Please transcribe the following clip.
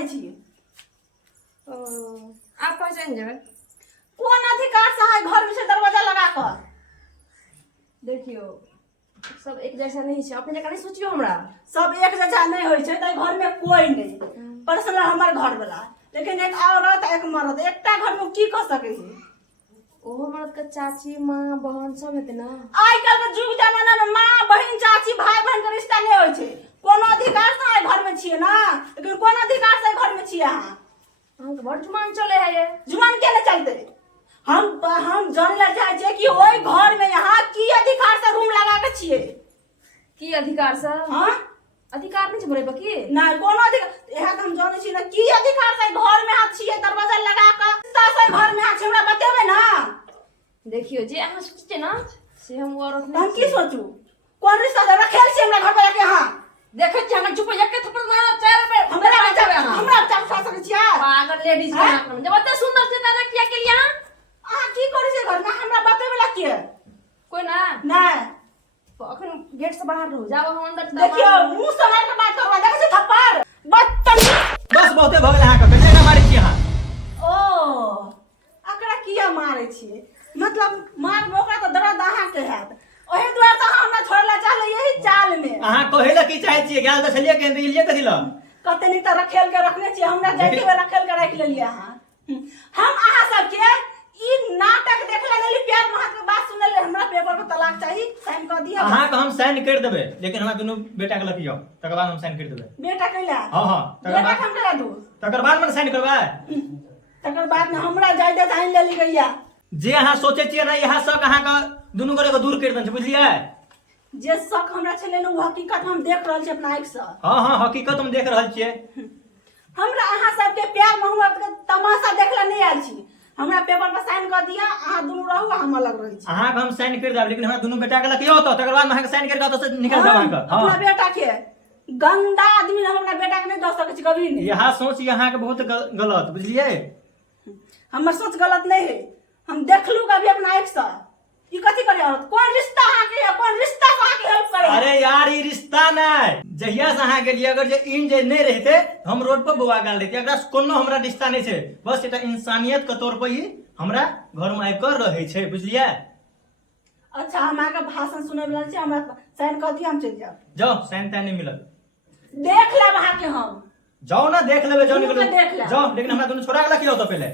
चाहे छी। आप पहचान जाए कौन अधिकार से है घर में से दरवाजा लगा कर? देखियो सब एक जैसा नहीं है, अपने जगह नहीं सोचियो हमरा सब एक जैसा नहीं होय छै, ताई घर में कोई नहीं पर्सनल हमर घर वाला, लेकिन एक औरत एक मर्द एकटा घर में की कर सके है? ओहो मर्द का चाची माँ बहन सब हेते ना। आइ काल के जुग जमाना में माँ बहन चाची भाई बहन के रिश्ता नहीं होय छै। कोनो अधिकार से है घर में छिए ना, लेकिन कोन अधिकार से घर में छिए अहाँ? हम तो बड़ जुमान चले है ये। जुमान के नहीं चलते? हम जानले चाहे छिए कि ओई घर में यहाँ की अधिकार से रूम लगा के छिए? की अधिकार से? हां अधिकार नहीं बोले बकी ना कोनो अधिकार एहा हम जाने छी ना की अधिकार से घर में हाथ छिए दरवाजा लगा के से घर में हाथ हमरा बतेबे ना। देखियो जे अहाँ सोचते ना से हम औरत हम नहीं की सोचू? कौन रिश्ता से रखेल छी हमरा घर पे के? हां देखे छी हम चुप एक थप्पड़ मारा चार पे हमरा बचावे हमरा बचा सके छी? पागल लेडीज के नाक में जब इतना सुंदर से तारा किया के लिए आ की करे छै घर में हमरा बतेबे ला के? कोई ना नहीं तो अखन गेट से बाहर रहो जाओ हम अंदर देखियो मुंह संभाल के बात करबा देखे छै थप्पड़ बदतमीज। बस बहुते भ गेल अहाँ के कते ना मारै छी अहाँ। ओ अकरा किया मारे छी? मतलब मार मोकरा तो दर्द अहाँ के हैत, ओहे दुआरे तो हमरा छोड़ला चाहले यही चाल में। अहाँ कहेला की चाहे छी? गाल त छलिए के दिलिए कथि ल? कते नहीं तो रखेल के रखने छी, हमरा जाके में रखेल के रख लेलिए अहाँ। हम अहाँ सब के ई नाटक देखला लेली प्यार महत के बात सुनले हमरा पेपर पे तलाक चाहिए साइन कर दिया। अहाँ के हम साइन कर देबे, लेकिन हमरा दुनु बेटा के लखियो तकर बाद हम साइन कर देबे। बेटा कैला? हां हां बेटा हम करा दू तकर बाद में साइन करबा। तकर बाद में हमरा जायदे साइन लेली गैया। जे अहाँ सोचे छिए ना यह सब अहाँ का दुनु गोरे को दूर कर दन छै, बुझलिए? जे शक हमरा छले न वो हकीकत हम देख रहल छी अपना आँख से। हां हां हकीकत हम देख रहल छिए। हमरा अहाँ सब के प्यार मोहब्बत के तमाशा देखला नहीं आयल छी। हमरा पेपर पर साइन कर दिया, अहाँ दुनु रहू हम अलग रही छी। अहाँ के हम साइन कर देब, लेकिन हमरा दुनु बेटा के लखियो तो तकर बाद में अहाँ के साइन करके तो निकल जाब अहाँ के। अपना बेटा के गंदा आदमी हम अपना बेटा के नहीं दे सके छी कभी नहीं। यह सोच अहाँ के बहुत गलत, बुझलिए? हमर सोच गलत नहीं है, हम देखलू कभी अपना आँख से। ई कथि करे औरत? कौन रिश्ता अहाँ के है? कौन रिश्ता से अहाँ के हेल्प करे? अरे यार ई रिश्ता नहीं, जहिया से अहाँ के लिए अगर जे इन जे नहीं रहते हम रोड पर बौआ गाल रहते, एकरा कोनो हमरा रिश्ता नहीं छे। बस एटा इंसानियत के तौर पर ही हमरा घर में आबि कर रहे छे, बुझलिए? अच्छा हम आके भाषण सुने वाला छी, हमरा साइन कर दिया हम चल जाब। जाओ साइन ताइन नहीं मिलत, देख लेब अहाँ के हम। जाओ ना देख लेबे, जाओ दुनू के निकलो देख लेब। जाओ, लेकिन हमरा दुनु छोड़ा के लखियो तो पहले।